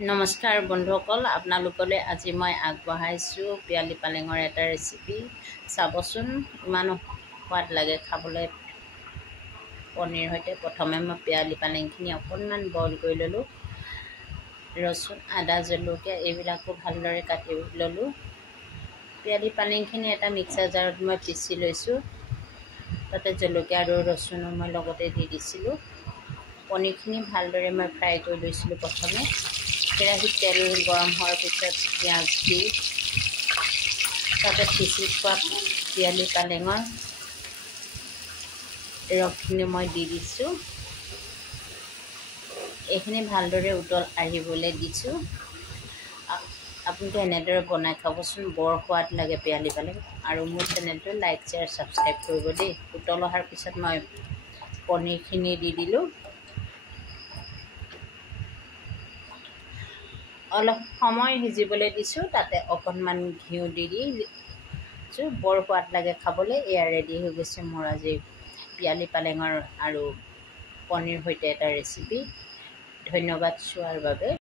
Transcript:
নমস্কাৰ বন্ধুসকল, আপোনালোকলৈ আজি মই আগবঢ়াইছোঁ পিয়ালি পালেঙৰ এটা ৰেচিপি। চাবচোন ইমান সোৱাদ লাগে খাবলৈ পনীৰ সৈতে। প্ৰথমে মই পিয়ালি পালেংখিনি অকণমান বইল কৰি ল'লোঁ। ৰচুন, আদা, জলকীয়া এইবিলাকো ভালদৰে কাটি ল'লোঁ। পিয়ালি পালেংখিনি এটা মিক্সাৰ জাৰত মই পিচি লৈছোঁ। তাতে জলকীয়া আৰু ৰচুনো মই লগতে দি দিছিলোঁ। পনীৰখিনি ভালদৰে মই ফ্ৰাই কৰি লৈছিলোঁ। প্ৰথমে কেৰাহীত তেল গৰম হোৱাৰ পিছত পিঁয়াজ দি তাতে পিচি থোৱা পিয়ালি পালেঙৰ ৰসখিনি মই দি দিছোঁ। এইখিনি ভালদৰে উতল আহিবলৈ দিছোঁ। আপোনালোকে এনেদৰে বনাই খাবচোন, বৰ সোৱাদ লাগে পিয়ালি পালেং। আৰু মোৰ চেনেলটো লাইক, শ্বেয়াৰ, ছাবস্ক্ৰাইব কৰিব দেই। উতল অহাৰ পিছত মই পনীৰখিনি দি দিলোঁ। অলপ সময় সিজিবলৈ দিছোঁ। তাতে অকণমান ঘিউ দি দিছোঁ। বৰ সোৱাদ লাগে খাবলৈ। এয়া ৰেডি হৈ গৈছে মোৰ আজি পিয়ালি পালেঙৰ আৰু পনীৰ সৈতে এটা ৰেচিপি। ধন্যবাদ চোৱাৰ বাবে।